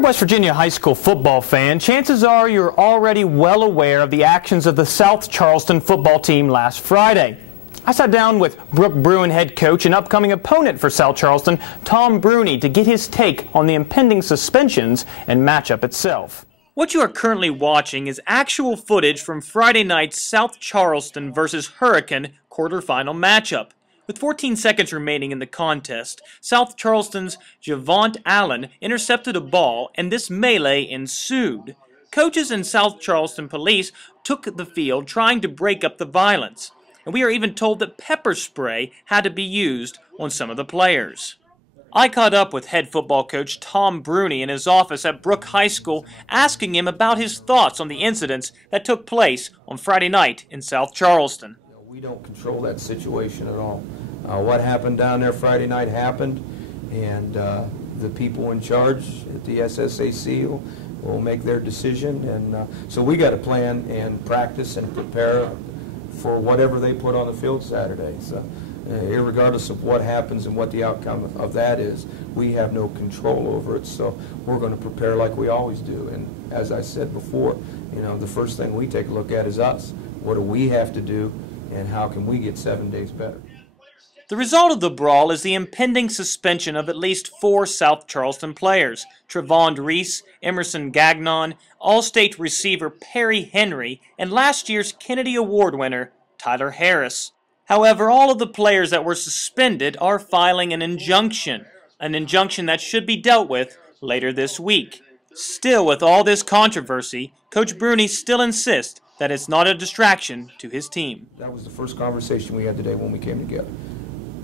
If you're a West Virginia high school football fan, chances are you're already well aware of the actions of the South Charleston football team last Friday. I sat down with Brooke High head coach and upcoming opponent for South Charleston, Tom Bruney, to get his take on the impending suspensions and matchup itself. What you are currently watching is actual footage from Friday night's South Charleston versus Hurricane quarterfinal matchup. With 14 seconds remaining in the contest, South Charleston's Javont Allen intercepted a ball and this melee ensued. Coaches and South Charleston police took the field trying to break up the violence, and we are even told that pepper spray had to be used on some of the players. I caught up with head football coach Tom Bruney in his office at Brooke High School, asking him about his thoughts on the incidents that took place on Friday night in South Charleston. We don't control that situation at all. What happened down there Friday night happened, and the people in charge at the SSAC will make their decision. And so we got to plan and practice and prepare for whatever they put on the field Saturday. So, irregardless of what happens and what the outcome of that is, we have no control over it. So we're going to prepare like we always do. And as I said before, you know, the first thing we take a look at is us. What do we have to do, and how can we get 7 days better? The result of the brawl is the impending suspension of at least 4 South Charleston players: Trevon Reese, Emerson Gagnon, All-State receiver Perry Henry, and last year's Kennedy Award winner Tyler Harris. However, all of the players that were suspended are filing an injunction that should be dealt with later this week. Still, with all this controversy, Coach Bruney still insists that it's not a distraction to his team. That was the first conversation we had today when we came together.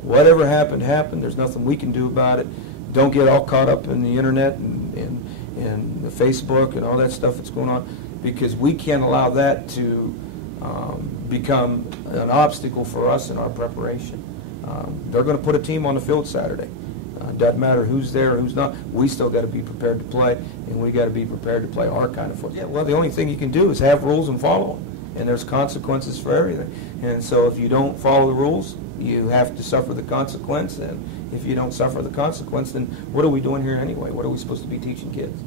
Whatever happened, happened. There's nothing we can do about it. Don't get all caught up in the internet and the Facebook and all that stuff that's going on, because we can't allow that to become an obstacle for us in our preparation. They're going to put a team on the field Saturday. Doesn't matter who's there or who's not. We still got to be prepared to play, and we got to be prepared to play our kind of football. Yeah, well, the only thing you can do is have rules and follow them, and there's consequences for everything. And so if you don't follow the rules, you have to suffer the consequence, and if you don't suffer the consequence, then what are we doing here anyway? What are we supposed to be teaching kids?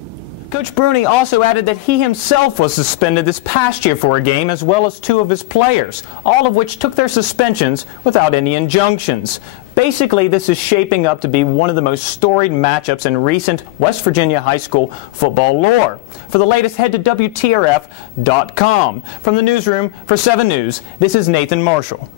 Coach Bruney also added that he himself was suspended this past year for a game, as well as 2 of his players, all of which took their suspensions without any injunctions. Basically, this is shaping up to be one of the most storied matchups in recent West Virginia high school football lore. For the latest, head to WTRF.com. From the newsroom for 7 News, this is Nathan Marshall.